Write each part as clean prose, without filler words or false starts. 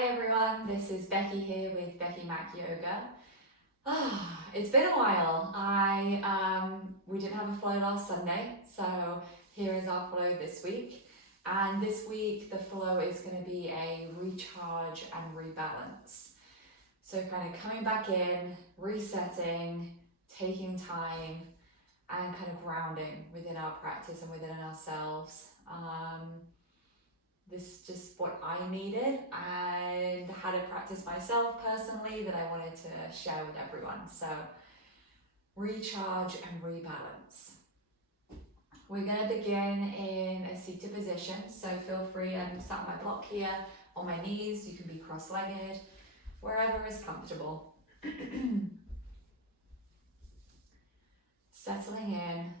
Hi everyone, this is Becky here with Becky Mac Yoga. It's been a while. We didn't have a flow last Sunday, so here is our flow this week. And this week the flow is going to be a recharge and rebalance. So kind of coming back in, resetting, taking time, and kind of grounding within our practice and within ourselves. This is just what I needed and how to practice myself personally that I wanted to share with everyone. So recharge and rebalance. We're going to begin in a seated position, so feel free. I'm sat on my block here on my knees. You can be cross-legged, wherever is comfortable. Settling in,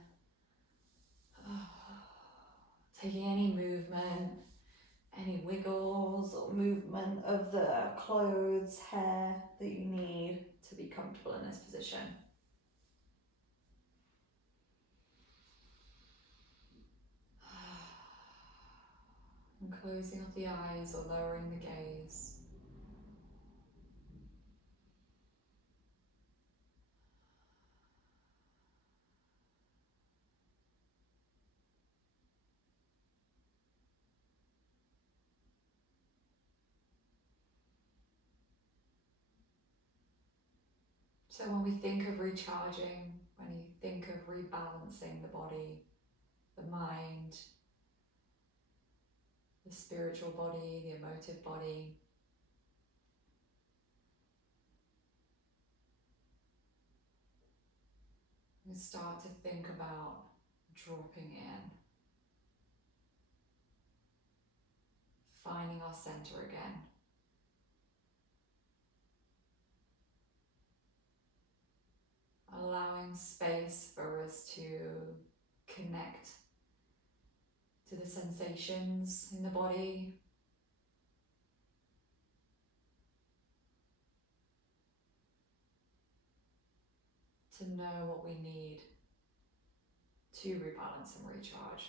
taking any movement, any wiggles or movement of the clothes, hair that you need to be comfortable in this position. And closing off the eyes or lowering the gaze. So when we think of recharging, when you think of rebalancing the body, the mind, the spiritual body, the emotive body, we start to think about dropping in, finding our center again. Allowing space for us to connect to the sensations in the body, to know what we need to rebalance and recharge.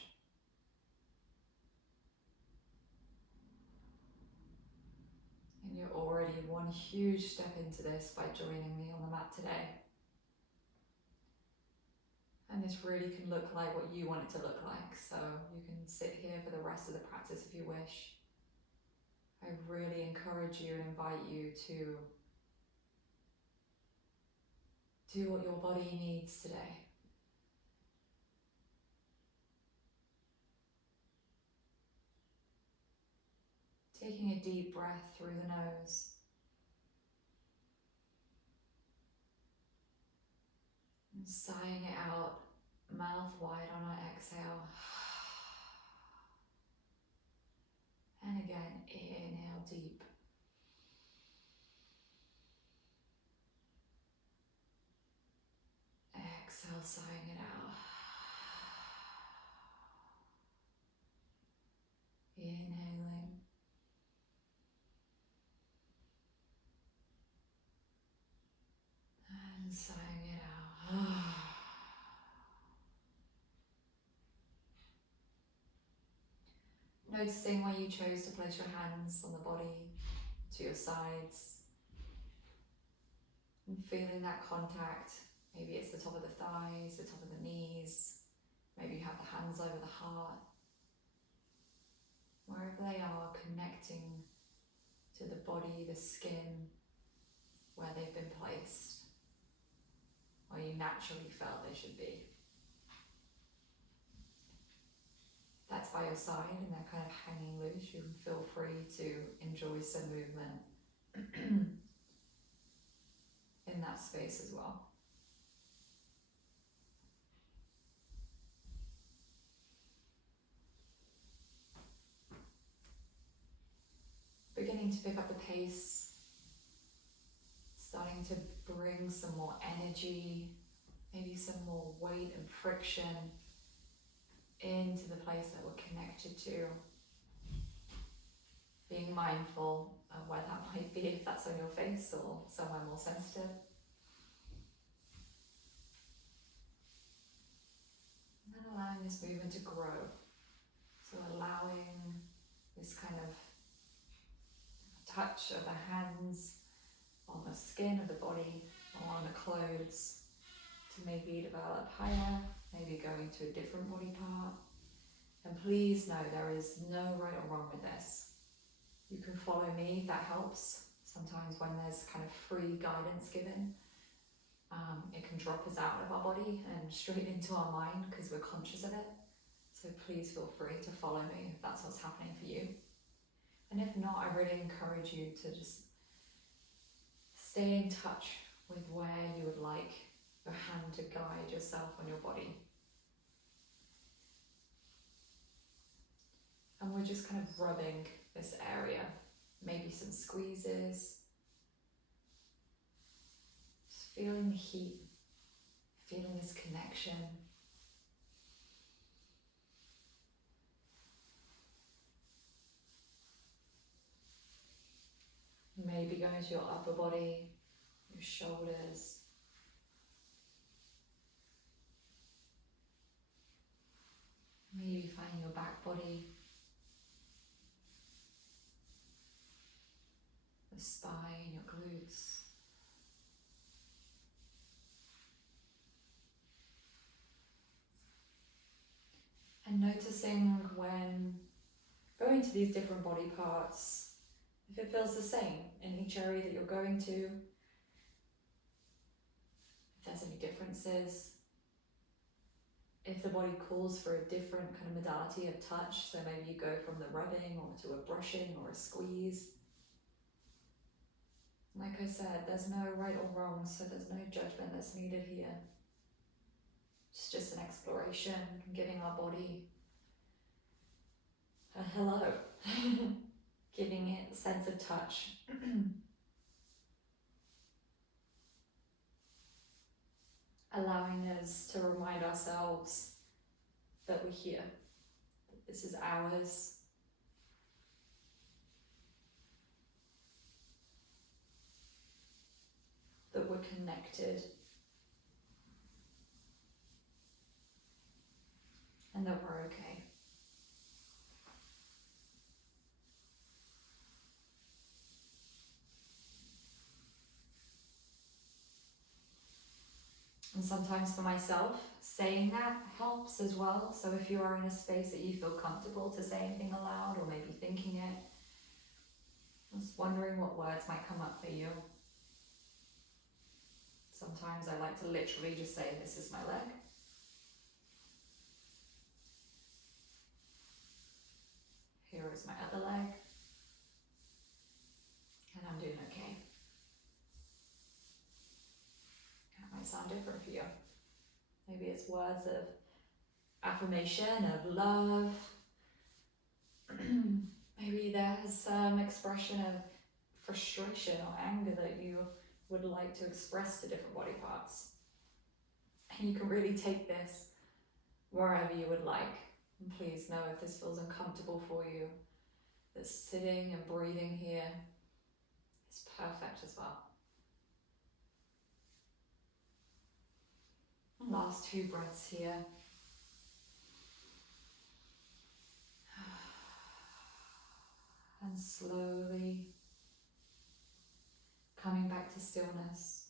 And you're already one huge step into this by joining me on the mat today. And this really can look like what you want it to look like. So you can sit here for the rest of the practice if you wish. I really encourage you and invite you to do what your body needs today. Taking a deep breath through the nose. And sighing it out, mouth wide on our exhale. And again, inhale deep. Exhale, sighing it out. Inhaling. And sighing it out. Noticing where you chose to place your hands on the body, to your sides. And feeling that contact. Maybe it's the top of the thighs, the top of the knees. Maybe you have the hands over the heart. Wherever they are, connecting to the body, the skin, where they've been placed, where you naturally felt they should be. That's by your side and they're kind of hanging loose. You can feel free to enjoy some movement in that space as well. Beginning to pick up the pace, starting to bring some more energy, maybe some more weight and friction into the place that we're connected to. Being mindful of where that might be, if that's on your face or somewhere more sensitive. And then allowing this movement to grow. So allowing this kind of touch of the hands on the skin of the body or on the clothes to maybe develop higher, maybe going to a different body part. And please know there is no right or wrong with this. You can follow me, that helps. Sometimes when there's kind of free guidance given, it can drop us out of our body and straight into our mind because we're conscious of it. So please feel free to follow me if that's what's happening for you. And if not, I really encourage you to just stay in touch with where you would like your hand to guide yourself on your body. And we're just kind of rubbing this area, maybe some squeezes, just feeling the heat, feeling this connection. Maybe going to your upper body, your shoulders. Maybe finding your back body, the spine, your glutes. And noticing when going to these different body parts, if it feels the same in each area that you're going to, if there's any differences, if the body calls for a different kind of modality of touch, so maybe you go from the rubbing or to a brushing or a squeeze. Like I said, there's no right or wrong, so there's no judgment that's needed here. It's just an exploration, giving our body a hello, giving it a sense of touch. Allowing us to remind ourselves that we're here, that this is ours. That we're connected. And that we're okay. And sometimes for myself, saying that helps as well. So if you are in a space that you feel comfortable to say anything aloud or maybe thinking it, just wondering what words might come up for you. Sometimes I like to literally just say, this is my leg. Here is my other leg. And I'm doing okay. That might sound different for you. Maybe it's words of affirmation, of love. Maybe there's some expression of frustration or anger that you would like to express to different body parts. And you can really take this wherever you would like. And please know if this feels uncomfortable for you, that sitting and breathing here is perfect as well. Last 2 breaths here. And slowly coming back to stillness.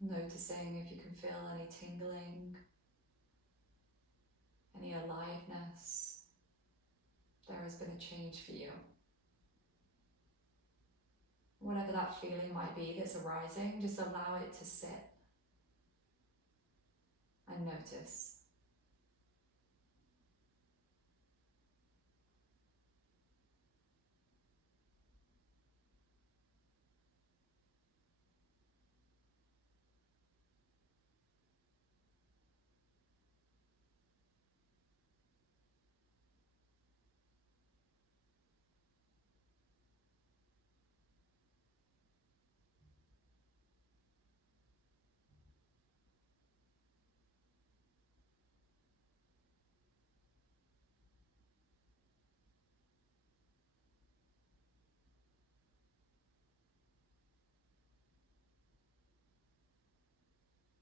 Noticing if you can feel any tingling, any aliveness. There has been a change for you. Whatever that feeling might be that's arising, just allow it to sit and notice.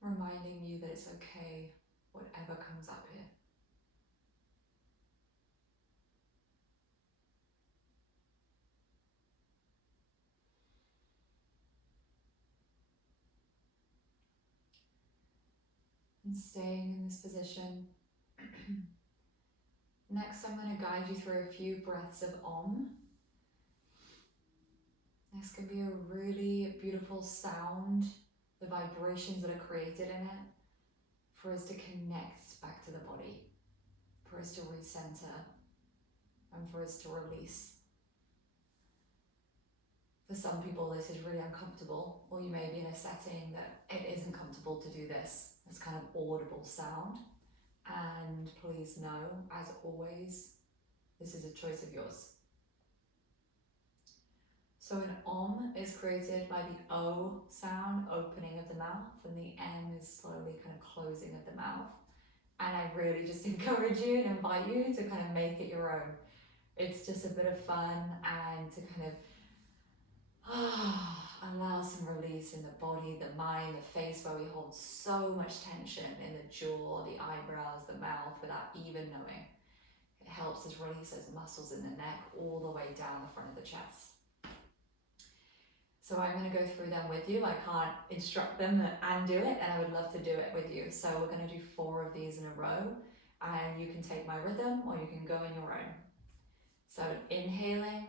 Reminding you that it's okay, whatever comes up here. And staying in this position. Next, I'm going to guide you through a few breaths of Om. This can be a really beautiful sound, the vibrations that are created in it, for us to connect back to the body, for us to recenter, and for us to release. For some people, this is really uncomfortable, or you may be in a setting that it isn't comfortable to do this. This kind of audible sound. And please know, as always, this is a choice of yours. So an Om is created by the O sound, opening of the mouth, and the M is slowly kind of closing of the mouth. And I really just encourage you and invite you to kind of make it your own. It's just a bit of fun and to kind of allow some release in the body, the mind, the face, where we hold so much tension in the jaw, the eyebrows, the mouth, without even knowing. It helps us release those muscles in the neck all the way down the front of the chest. So I'm going to go through them with you. I can't instruct them and do it, and I would love to do it with you. So we're going to do 4 of these in a row, and you can take my rhythm or you can go in your own. So inhaling.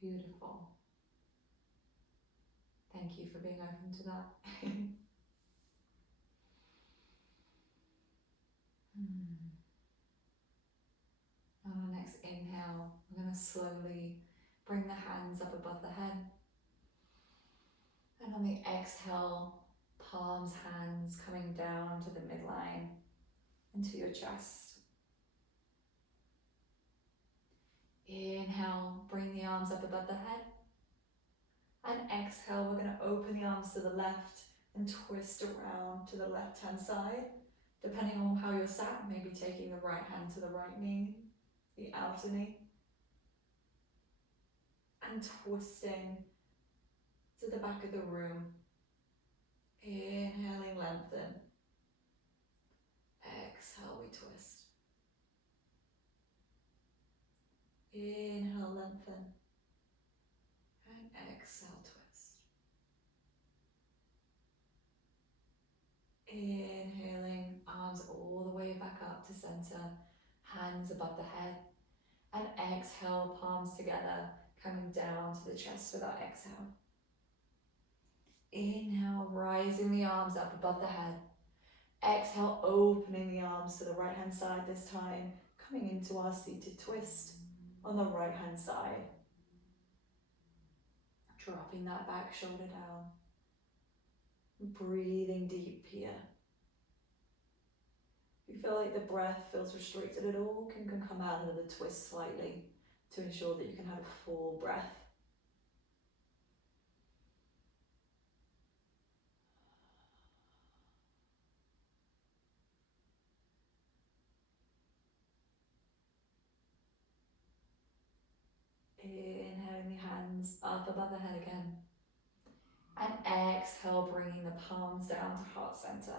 Beautiful. Thank you for being open to that. On our next inhale, we're going to slowly bring the hands up above the head. And on the exhale, palms, hands coming down to the midline into your chest. Inhale, bring the arms up above the head. And exhale, we're going to open the arms to the left and twist around to the left-hand side. Depending on how you're sat, maybe taking the right hand to the right knee, the outer knee. And twisting to the back of the room. Inhaling, lengthen. Exhale, we twist. Inhale, lengthen. And exhale, twist. Inhaling, arms all the way back up to center, hands above the head. And exhale, palms together, coming down to the chest with our exhale. Inhale, rising the arms up above the head. Exhale, opening the arms to the right hand side this time, coming into our seated twist on the right hand side. Dropping that back shoulder down. Breathing deep here. If you feel like the breath feels restricted at all, can come out of the twist slightly to ensure that you can have a full breath. Inhaling the hands up above the head again. And exhale, bringing the palms down to heart center.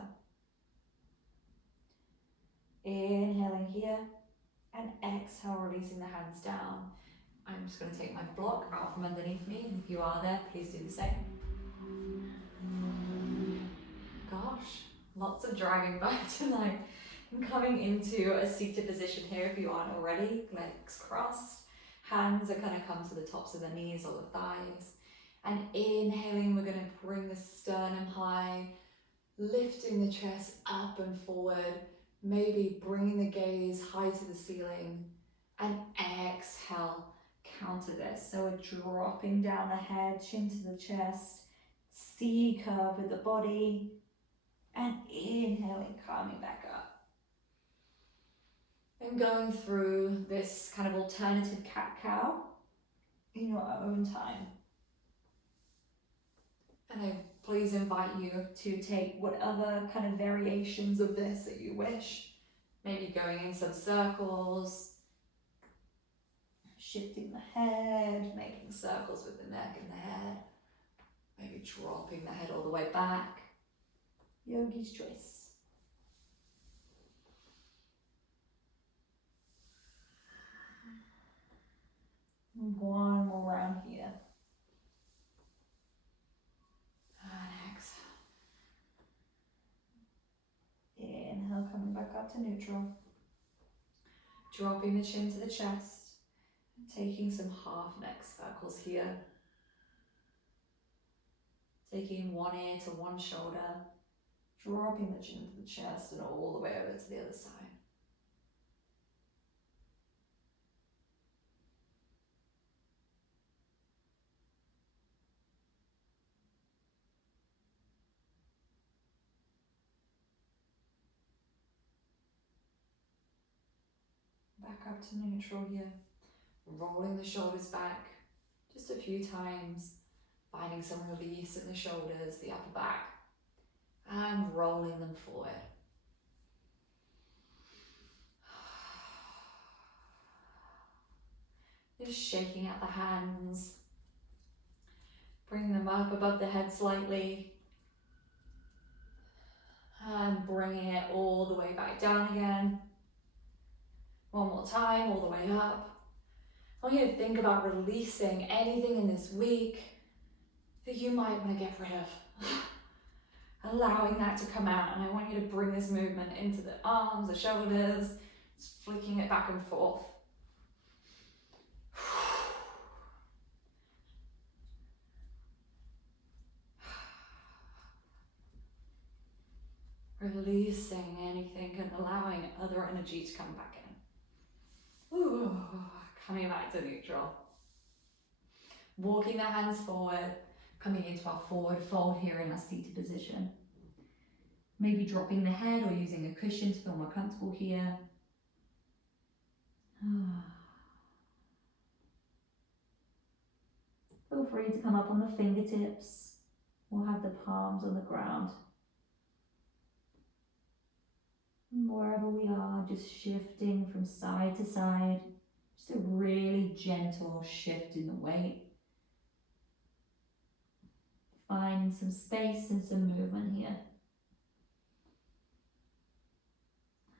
Inhaling here. And exhale, releasing the hands down. I'm just going to take my block out from underneath me. And if you are there, please do the same. Gosh, Lots of driving by tonight. I'm coming into a seated position here if you aren't already. Legs crossed. Hands are going to come to the tops of the knees or the thighs. And inhaling, we're going to bring the sternum high, lifting the chest up and forward, maybe bringing the gaze high to the ceiling. And exhale, counter this. So we're dropping down the head, chin to the chest, C curve with the body, and inhaling, coming back up. And going through this kind of alternative cat-cow in your own time. And I please invite you to take whatever kind of variations of this that you wish. Maybe going in some circles, shifting the head, making circles with the neck and the head. Maybe dropping the head all the way back. Yogi's choice. One more round here. And exhale. Inhale, coming back up to neutral. Dropping the chin to the chest. Taking some half neck circles here. Taking one ear to one shoulder. Dropping the chin to the chest and all the way over to the other side. Back up to neutral here. Rolling the shoulders back just a few times. Finding some release in the shoulders, the upper back. And rolling them forward. Just shaking out the hands. Bringing them up above the head slightly. And bringing it all the way back down again. One more time, all the way up. I want you to think about releasing anything in this week that you might want to get rid of. Allowing that to come out, and I want you to bring this movement into the arms, the shoulders, just flicking it back and forth. Releasing anything and allowing other energy to come back in. Ooh, coming back to neutral. Walking the hands forward, coming into our forward fold here in our seated position. Maybe dropping the head or using a cushion to feel more comfortable here. Feel free to come up on the fingertips or have the palms on the ground. And wherever we are, just shifting from side to side. Just a really gentle shift in the weight. Finding some space and some movement here.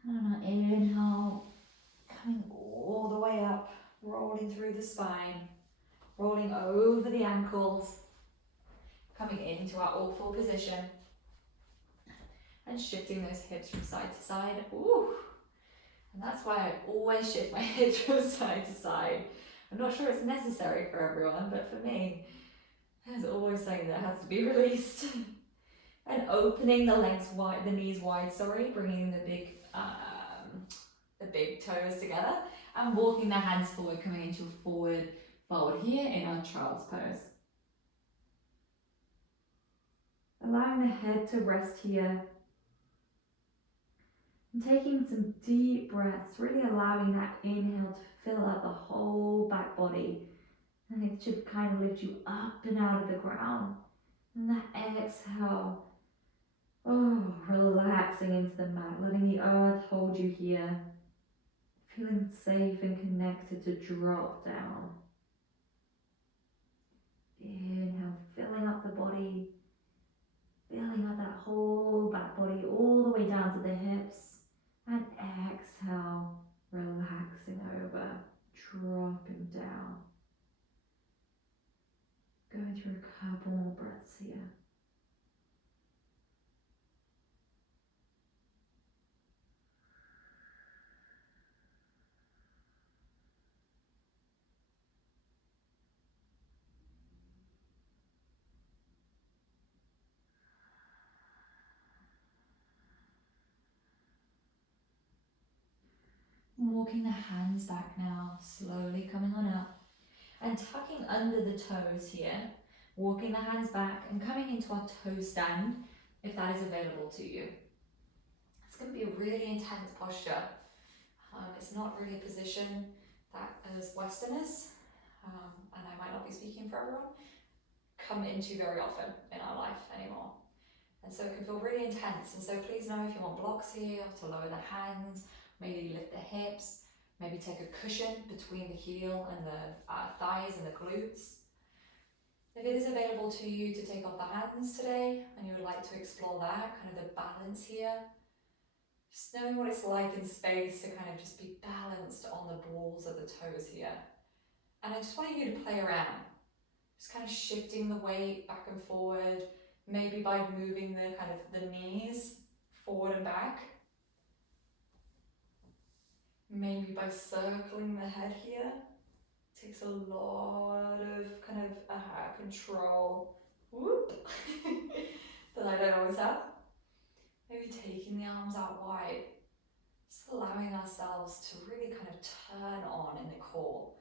And inhale, coming all the way up, rolling through the spine, rolling over the ankles, coming into our awful position, and shifting those hips from side to side. Ooh. And that's why I always shift my hips from side to side. I'm not sure it's necessary for everyone, but for me, there's always something that has to be released. And opening the legs wide, the knees wide, bringing the big toes together, and walking the hands forward, coming into a forward fold here in our child's pose. Allowing the head to rest here. And taking some deep breaths, really allowing that inhale to fill up the whole back body. And it should kind of lift you up and out of the ground. And that exhale, relaxing into the mat, letting the earth hold you here. Feeling safe and connected to drop down. Inhale, filling up the body. Filling up that whole back body all the way down to the hips. And exhale, relaxing over, dropping down. Going through a couple more breaths here. And walking the hands back now, slowly coming on up. And tucking under the toes here, walking the hands back and coming into our toe stand, if that is available to you. It's going to be a really intense posture. It's not really a position that as Westerners, and I might not be speaking for everyone, come into very often in our life anymore. And so it can feel really intense. And so please know if you want blocks here to lower the hands, maybe lift the hips, maybe take a cushion between the heel and the thighs and the glutes. If it is available to you to take off the hands today and you would like to explore that, kind of the balance here, just knowing what it's like in space to kind of just be balanced on the balls of the toes here. And I just want you to play around, just kind of shifting the weight back and forward, maybe by moving the kind of the knees forward and back. Maybe by circling the head here. Takes a lot of kind of control, whoop, that I don't always have. Maybe taking the arms out wide, just allowing ourselves to really kind of turn on in the core,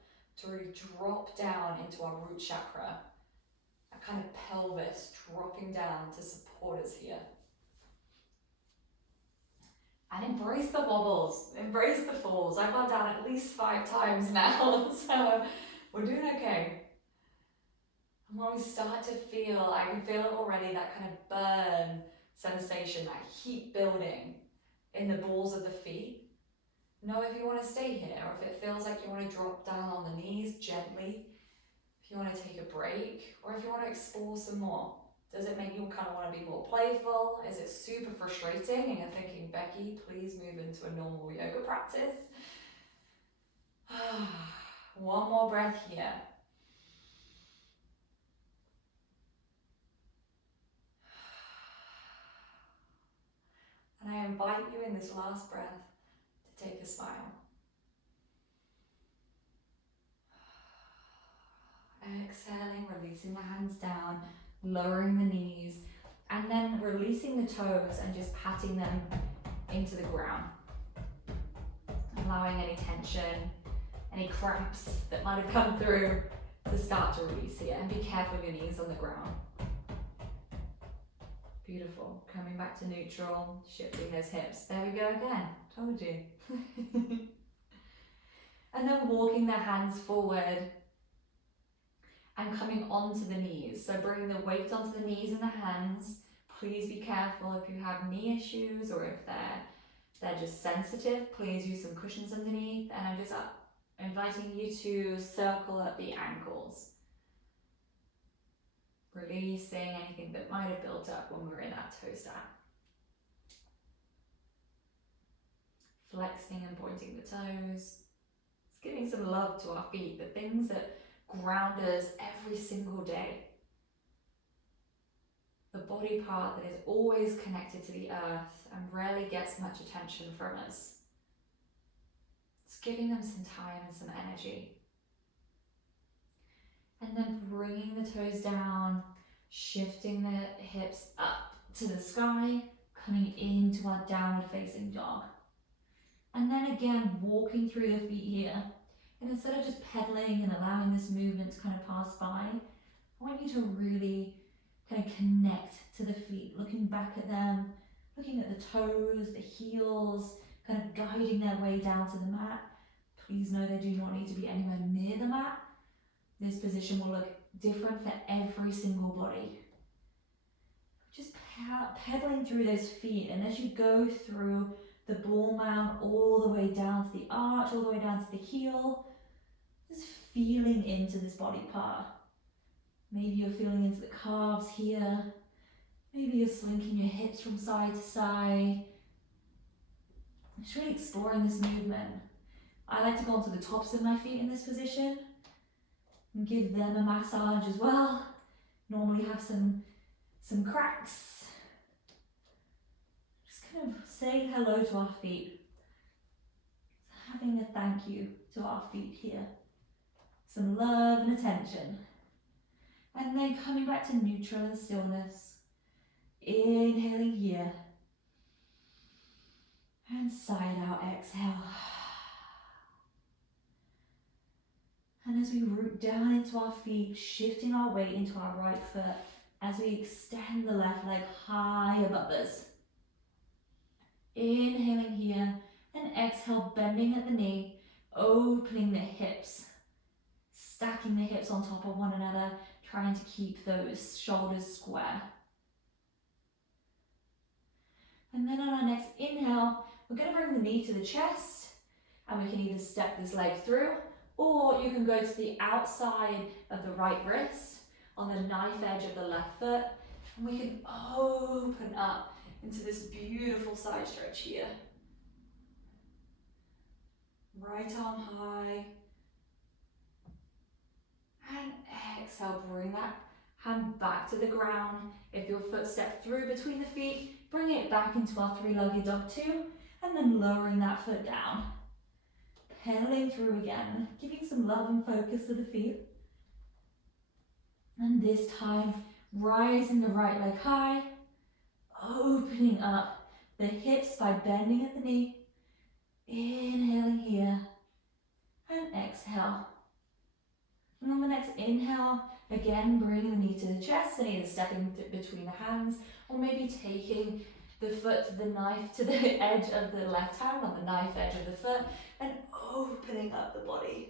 to really drop down into our root chakra, a kind of pelvis dropping down to support us here. And embrace the wobbles, embrace the falls. I've gone down at least 5 times now, so we're doing okay. And when we start to feel, I can feel it already, that kind of burn sensation, that heat building in the balls of the feet. Know if you want to stay here, or if it feels like you want to drop down on the knees gently, if you want to take a break, or if you want to explore some more. Does it make you kind of want to be more playful? Is it super frustrating and you're thinking, Becky, please move into a normal yoga practice? One more breath here. And I invite you in this last breath to take a smile. Exhaling, releasing the hands down, lowering the knees, and then releasing the toes and just patting them into the ground. Allowing any tension, any cramps that might have come through to start to release here. And be careful of your knees on the ground. Beautiful. Coming back to neutral, shifting those hips. There we go again. Told you. And then walking the hands forward and coming onto the knees. So bringing the weight onto the knees and the hands. Please be careful if you have knee issues or if they're just sensitive. Please use some cushions underneath. And I'm just inviting you to circle up the ankles. Releasing anything that might have built up when we were in that toe stand. Flexing and pointing the toes. It's giving some love to our feet, the things that ground us every single day. The body part that is always connected to the earth and rarely gets much attention from us. It's giving them some time and some energy. And then bringing the toes down, shifting the hips up to the sky, coming into our downward facing dog. And then again, walking through the feet here. And instead of just pedaling and allowing this movement to kind of pass by, I want you to really kind of connect to the feet, looking back at them, looking at the toes, the heels, kind of guiding their way down to the mat. Please know they do not need to be anywhere near the mat. This position will look different for every single body. Just pedaling through those feet, and as you go through the ball mount all the way down to the arch, all the way down to the heel, just feeling into this body part. Maybe you're feeling into the calves here. Maybe you're slinking your hips from side to side. Just really exploring this movement. I like to go onto the tops of my feet in this position and give them a massage as well. Normally have some cracks. Just kind of saying hello to our feet. Having a thank you to our feet here. Some love and attention. And then coming back to neutral and stillness. Inhaling here. And side out, exhale. And as we root down into our feet, shifting our weight into our right foot, as we extend the left leg high above us. Inhaling here, and exhale, bending at the knee, opening the hips, stacking the hips on top of one another, trying to keep those shoulders square. And then on our next inhale, we're going to bring the knee to the chest, and we can either step this leg through, or you can go to the outside of the right wrist on the knife edge of the left foot, and we can open up into this beautiful side stretch here. Right arm high, and exhale, bring that hand back to the ground. If your foot stepped through between the feet, bring it back into our three-legged dog two, and then lowering that foot down. Pedaling through again, giving some love and focus to the feet. And this time, rising the right leg high, opening up the hips by bending at the knee. Inhaling here, and exhale. And on the next inhale, again, bringing the knee to the chest and either stepping between the hands, or maybe taking the foot to the knife, to the edge of the left hand on the knife edge of the foot, and opening up the body.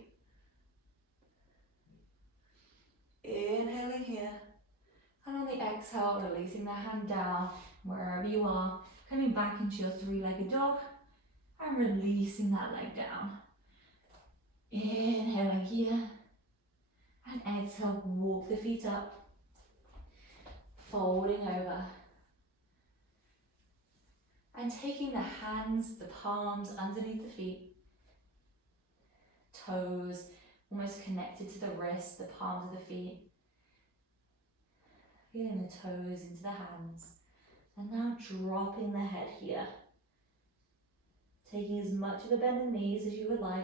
Inhaling here, and on the exhale, releasing the hand down wherever you are, coming back into your three-legged dog, and releasing that leg down. Inhaling here, and exhale, walk the feet up, folding over, and taking the hands, the palms underneath the feet, toes almost connected to the wrists, the palms of the feet, feeling the toes into the hands, and now dropping the head here, taking as much of a bend in the knees as you would like.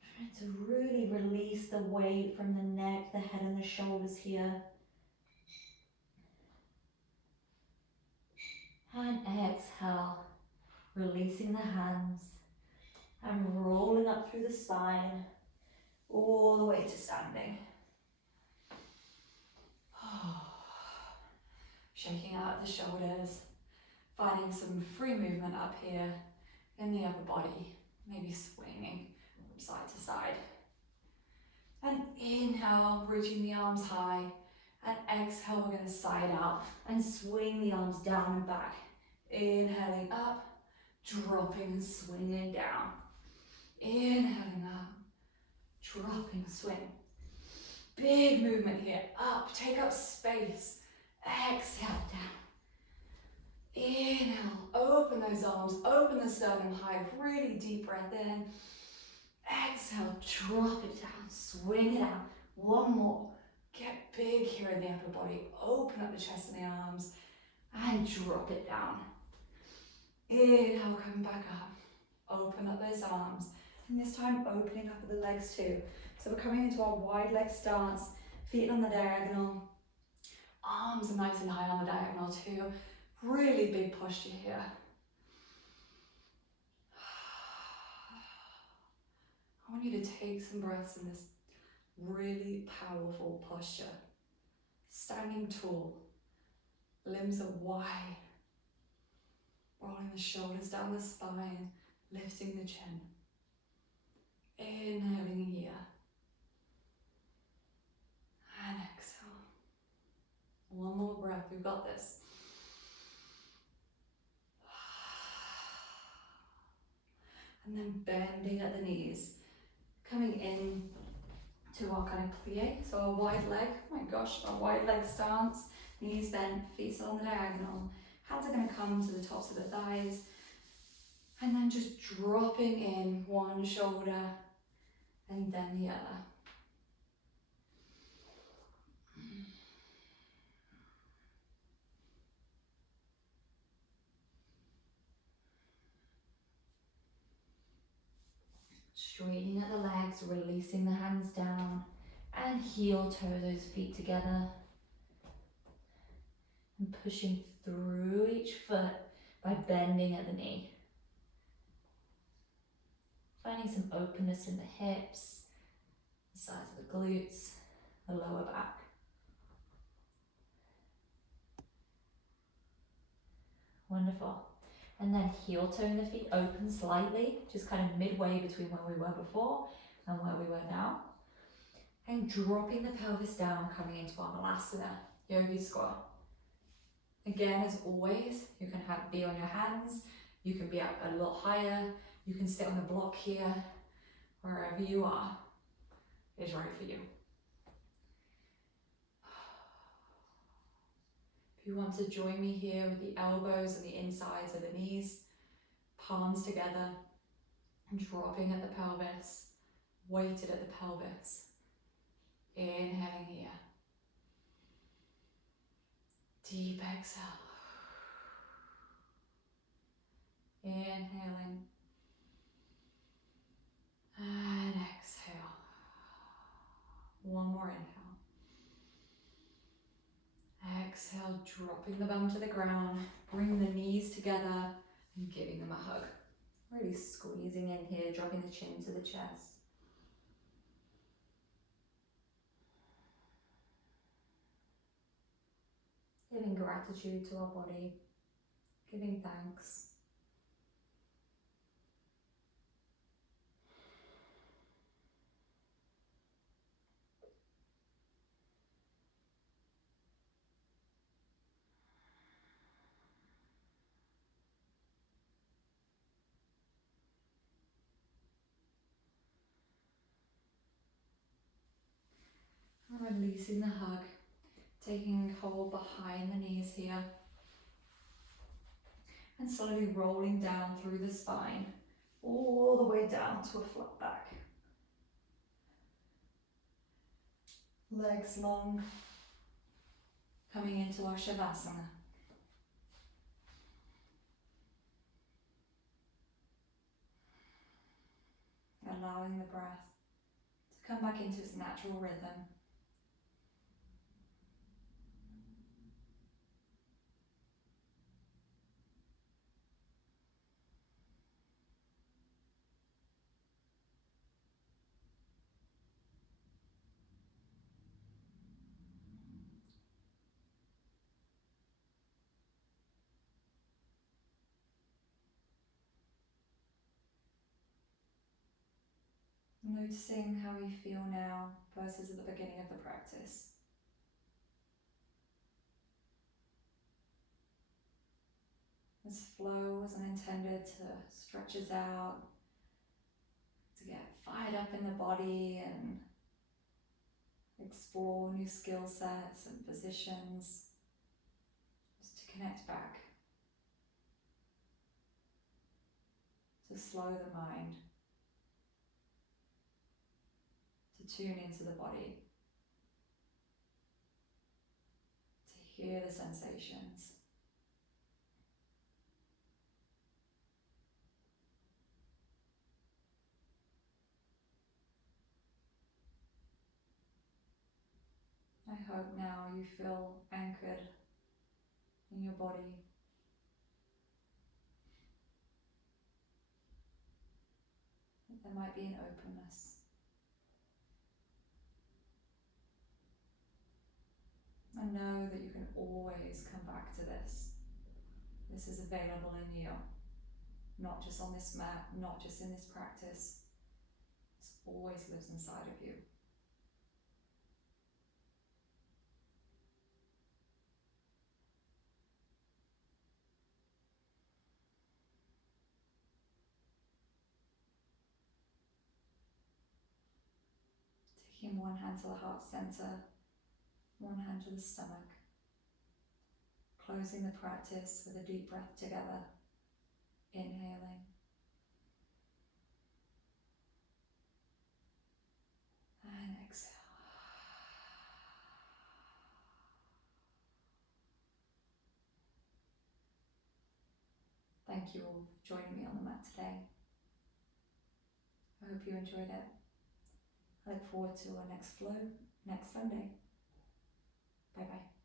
Trying to really release the weight from the neck, the head and the shoulders here. And exhale, releasing the hands and rolling up through the spine, all the way to standing. Shaking out the shoulders, finding some free movement up here in the upper body, maybe swinging from side to side. And inhale, reaching the arms high, and exhale, we're going to side out and swing the arms down and back. Inhaling up, dropping and swinging down. Inhaling up, dropping, swing. Big movement here, up, take up space. Exhale down. Inhale, open those arms, open the sternum high, really deep breath in. Exhale, drop it down, swing it out. One more. Get big here in the upper body, open up the chest and the arms, and drop it down. Inhale, coming back up. Open up those arms, and this time opening up the legs too. So we're coming into our wide leg stance, feet on the diagonal. Arms are nice and high on the diagonal too. Really big posture here. I want you to take some breaths in this really powerful posture. Standing tall, limbs are wide. Rolling the shoulders down the spine, lifting the chin. Inhaling here. And exhale. One more breath, we've got this. And then bending at the knees. Coming in to our kind of plie, so our wide leg, oh my gosh, our wide leg stance. Knees bent, feet still on the diagonal. Hands are going to come to the tops of the thighs. And then just dropping in one shoulder and then the other. Straightening at the legs, releasing the hands down, and heel toe those feet together. And pushing through each foot, by bending at the knee. Finding some openness in the hips, the sides of the glutes, the lower back. Wonderful. And then heel toeing the feet open slightly, just kind of midway between where we were before and where we were now. And dropping the pelvis down, coming into our Malasana, Yogi squat. Again, as always, you can be on your hands, you can be up a little higher, you can sit on the block here, wherever you are is right for you. If you want to join me here with the elbows and the insides of the knees, palms together, and dropping at the pelvis, weighted at the pelvis. Inhaling here. Deep exhale. Inhaling. And exhale. One more inhale. Exhale, dropping the bum to the ground, bring the knees together and giving them a hug. Really squeezing in here, dropping the chin to the chest. Giving gratitude to our body, giving thanks. And releasing the hug, taking hold behind the knees here. And slowly rolling down through the spine, all the way down to a flat back. Legs long, coming into our Shavasana. Allowing the breath to come back into its natural rhythm. Noticing how you feel now versus at the beginning of the practice. This flow wasn't intended to stretch us out, to get fired up in the body and explore new skill sets and positions, just to connect back, to slow the mind, to tune into the body, to hear the sensations. I hope now you feel anchored in your body. That there might be an openness. And know that you can always come back to this. This is available in you, not just on this mat, not just in this practice. This always lives inside of you. Taking one hand to the heart center, one hand to the stomach. Closing the practice with a deep breath together. Inhaling. And exhale. Thank you all for joining me on the mat today. I hope you enjoyed it. I look forward to our next flow next Sunday. Bye bye.